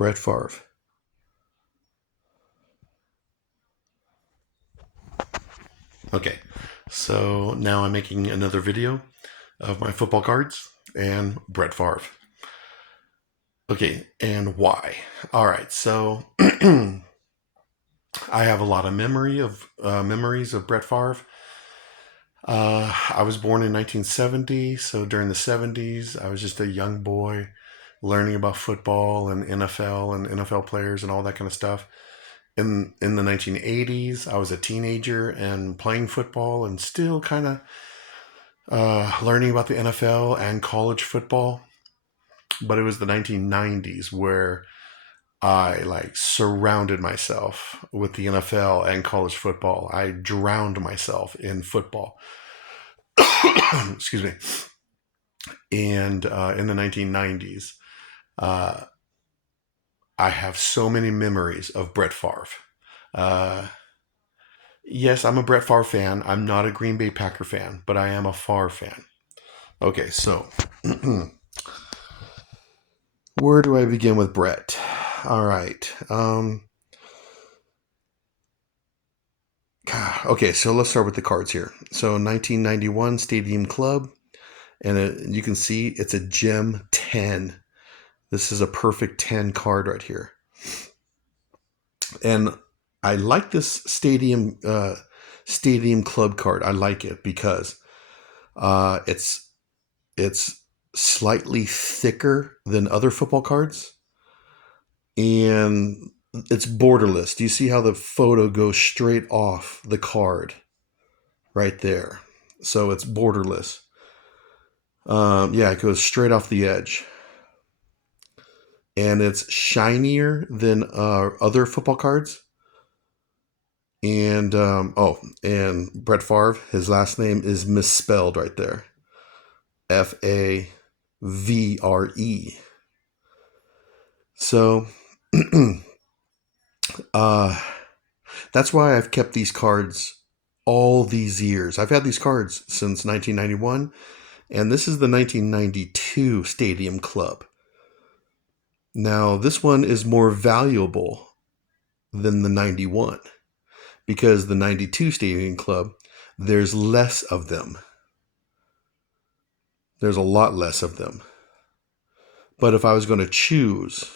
Brett Favre. Okay, so now I'm making another video of my football cards and Brett Favre. Okay, and why? All right, so I have a lot of memories of Brett Favre. I was born in 1970, so during the 70s, I was just a young boy learning about football and NFL and NFL players and all that kind of stuff. In the 1980s, I was a teenager and playing football and still kind of learning about the NFL and college football. But it was the 1990s where I like surrounded myself with the NFL and college football. I drowned myself in football. Excuse me. And in the 1990s, uh, I have so many memories of Brett Favre. Uh, yes, I'm a Brett Favre fan. I'm not a Green Bay Packer fan, but I am a Favre fan. Okay, so where do I begin with Brett? All right. Okay, so let's start with the cards here. So 1991 Stadium Club, and you can see it's a gem 10. This is a perfect 10 card right here. And I like this Stadium Club card. I like it because it's slightly thicker than other football cards, and it's borderless. Do you see how the photo goes straight off the card right there? So it's borderless. Yeah, it goes straight off the edge, and it's shinier than other football cards. And and Brett Favre, his last name is misspelled right there. Favre. So uh, that's why I've kept these cards all these years. I've had these cards since 1991, and this is the 1992 Stadium Club. Now, this one is more valuable than the 91 because the 92 Stadium Club, there's less of them. There's a lot less of them. But if I was going to choose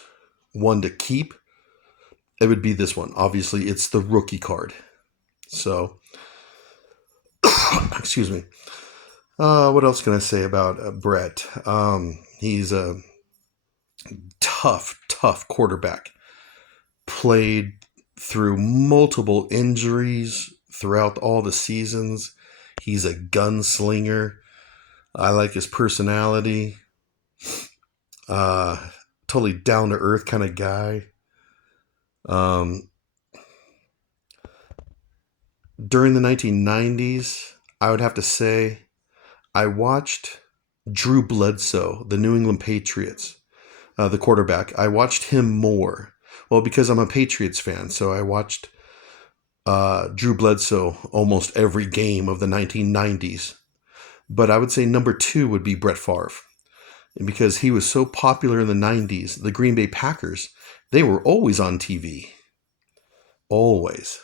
one to keep, it would be this one. Obviously, it's the rookie card. So, excuse me. What else can I say about Brett? He's a tough quarterback. Played through multiple injuries throughout all the seasons. He's a gunslinger. I like his personality. Totally down to earth kind of guy. During the 1990s, I would have to say I watched Drew Bledsoe, the New England Patriots, the quarterback. I watched him more. Well, because I'm a Patriots fan, so I watched Drew Bledsoe almost every game of the 1990s. But I would say number 2 would be Brett Favre. And because he was so popular in the 90s, the Green Bay Packers, they were always on TV. Always.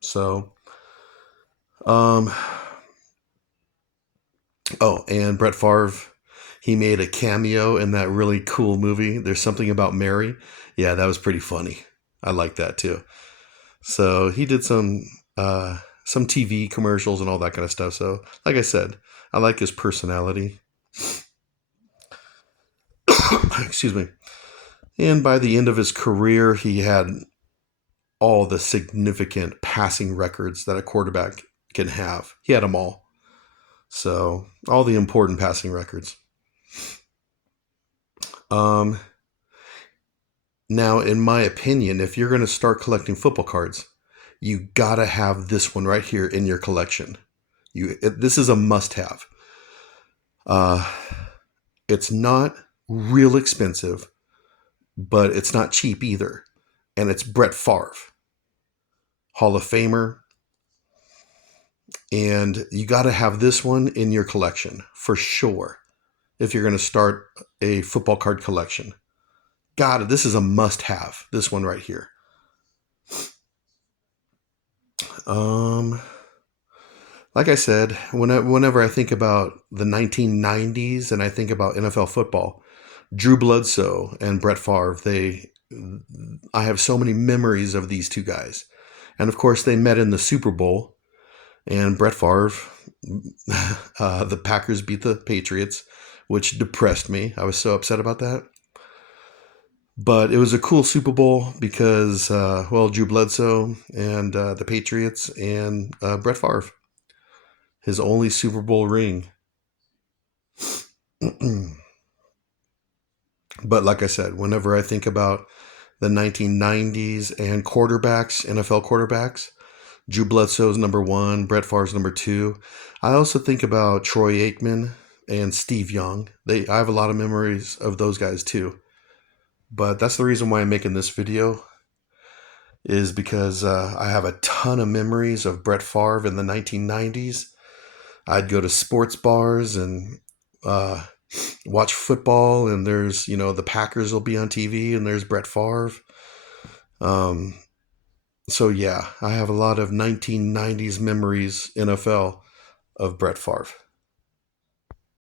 So, oh, and Brett Favre, he made a cameo in that really cool movie, There's Something About Mary. Yeah, that was pretty funny. I like that too. So he did some TV commercials and all that kind of stuff. So, like I said, I like his personality. Excuse me. And by the end of his career, he had all the significant passing records that a quarterback can have. He had them all. So, all the important passing records. Now, in my opinion, if you're going to start collecting football cards, you got to have this one right here in your collection. This is a must-have. It's not real expensive, but it's not cheap either. And it's Brett Favre, Hall of Famer. And you got to have this one in your collection for sure if you're going to start a football card collection. got it. This is a must-have. This one right here. Um, like I said, whenever I think about the 1990s and I think about NFL football, Drew Bledsoe and Brett Favre, I have so many memories of these two guys. And of course, they met in the Super Bowl, and Brett Favre, the Packers beat the Patriots, which depressed me. I was so upset about that. But it was a cool Super Bowl because, well, Drew Bledsoe and the Patriots and Brett Favre, his only Super Bowl ring. But like I said, whenever I think about the 1990s and quarterbacks, NFL quarterbacks, Drew Bledsoe's number one, Brett Favre's number two. I also think about Troy Aikman and Steve Young. I have a lot of memories of those guys too. But that's the reason why I'm making this video, is because I have a ton of memories of Brett Favre in the 1990s. I'd go to sports bars and watch football, and there's, the Packers will be on TV, and there's Brett Favre. So yeah, I have a lot of 1990s memories NFL of Brett Favre.